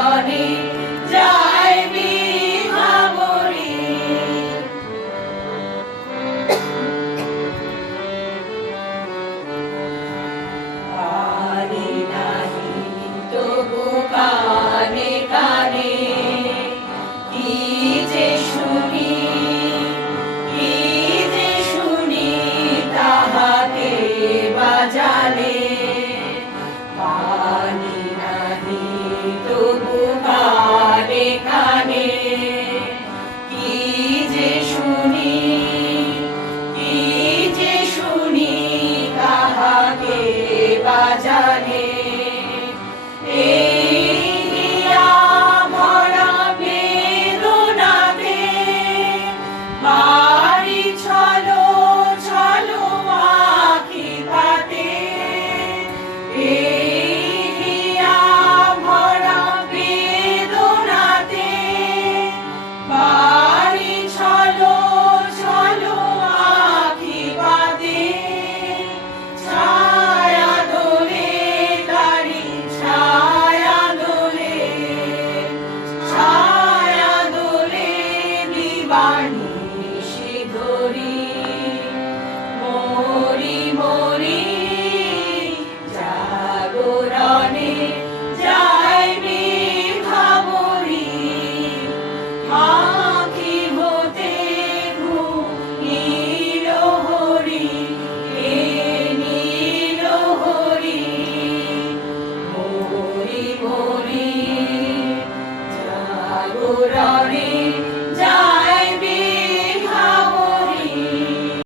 জাগরণে যায় বিভাবরী। পারি নাহি তবু কানে কানে কি যে শুনি, কি যে শুনি তাহাকে বাজালে। পারি নাহি তবু কানে কানে কি যে শুনি, কি যে শুনি তাহাকে বাজালে। বাড়ি ছলো ছলো আখি পাতে, এই হিয়া ভরা বেদনাতে। বাড়ি ছলো ছলো আখি পাতে, ছায়া দোলে তারি ছায়া দোলে, ছায়া দোলে দিবানি ধরি। মরি মরি জাগরণে যায় বিভাবরী। আঁখি হতে ঘুম নীল হরি, এ নীল হরি। মরি মরি জাগরণে